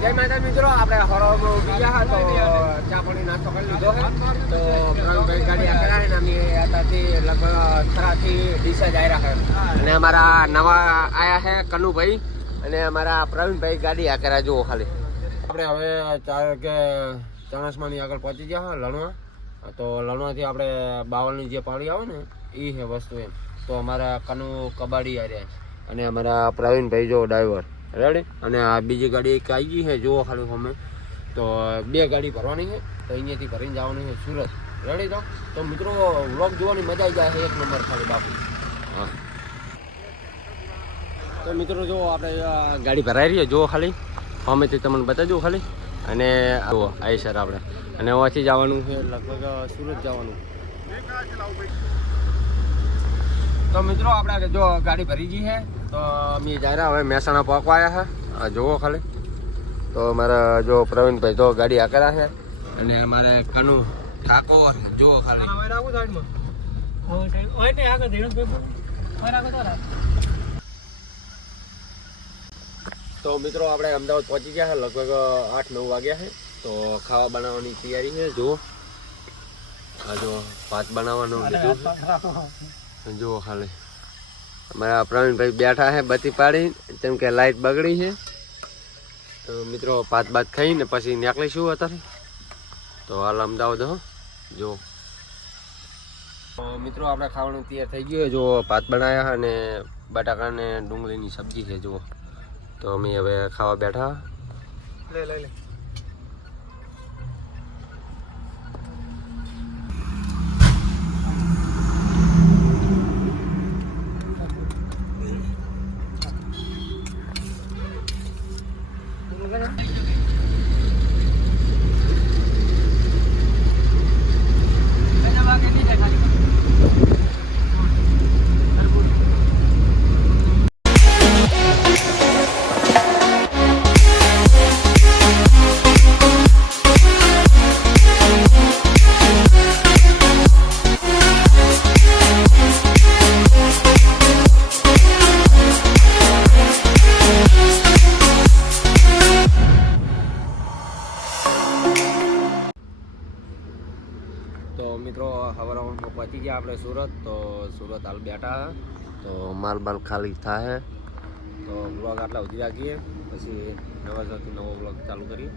જય માતા મિત્રો, આપણે હરોમાં ઊભી ગયા તો ચા પાણી નાસ્તો કરી લીધો. છે તો ભાઈ ગાડી આકરા ને અમે ત્યાંથી લગભગ થરાથી ડીસા જ આવ્યા છે. અને અમારા નવા આયા છે કનુભાઈ અને અમારા પ્રવીણભાઈ ગાડી આકરા જુઓ ખાલી. આપણે હવે ચાર કે ચણસમાની આગળ પહોંચી ગયા હોય લણવા. તો લણવાથી આપણે બાવળની જે પાણી આવે ને એ છે વસ્તુ એમ. તો અમારા કનુ કબાડી આવ્યા અને અમારા પ્રવીણભાઈ જો ડ્રાઈવર રેડી અને આ બીજી ગાડી એક આવી ગઈ છે, જુઓ ખાલી અમે તો બે ગાડી ભરવાની છે, તો અહીંયાથી ભરીને જવાનું છે સુરત. રેડી તો? તો મિત્રો વ્લોગ જોવાની મજા આવી જાય છે, એક નંબર ખાલી બાપુ. હા. તો મિત્રો જો આપણે ગાડી ભરાઈ રહી છે, જુઓ ખાલી. અમેથી તમને બતાવજો ખાલી. અને જુઓ આવી સર આપણે. અને ઓછી જવાનું છે, લગભગ સુરત જવાનું. તો મિત્રો, આપણે જો ગાડી ભરી ગઈ છે. તો અમે જાય હવે મહેસાણા પહોંચવાયા છે આ જુઓ ખાલી. તો મારા જો પ્રવીણભાઈ તો ગાડી આકરા છે અને અમારે કનુ ઠાકોર જુઓ ખાલી. તો મિત્રો આપણે અમદાવાદ પહોંચી ગયા છે લગભગ આઠ નવ વાગ્યા છે તો ખાવા બનાવવાની તૈયારી છે જુઓ. આ જો ભાત બનાવવાનું લીધું છે. જુઓ ખાલી. અમારા પ્રવીણભાઈ બેઠા છે બત્તી પાડી જેમ કે લાઈટ બગડી છે. તો મિત્રો ભાત ભાત ખાઈને પછી નીકળીશું અત્યારે. તો હાલ અમદાવાદ હો જો મિત્રો આપણે ખાવાનું તૈયાર થઈ ગયું જો ભાત બનાવ્યા અને બટાકા ને ડુંગળીની સબ્જી છે, જુઓ. તો અમે હવે ખાવા બેઠા. તો મિત્રો હવારમાં પહોંચી ગયા આપણે સુરત. તો સુરત હાલ બેઠા. તો માલ બાલ ખાલી થાય તો બ્લોગ આટલા સુધી રાખીએ. પછી નવા નવો બ્લોગ ચાલુ કરીએ.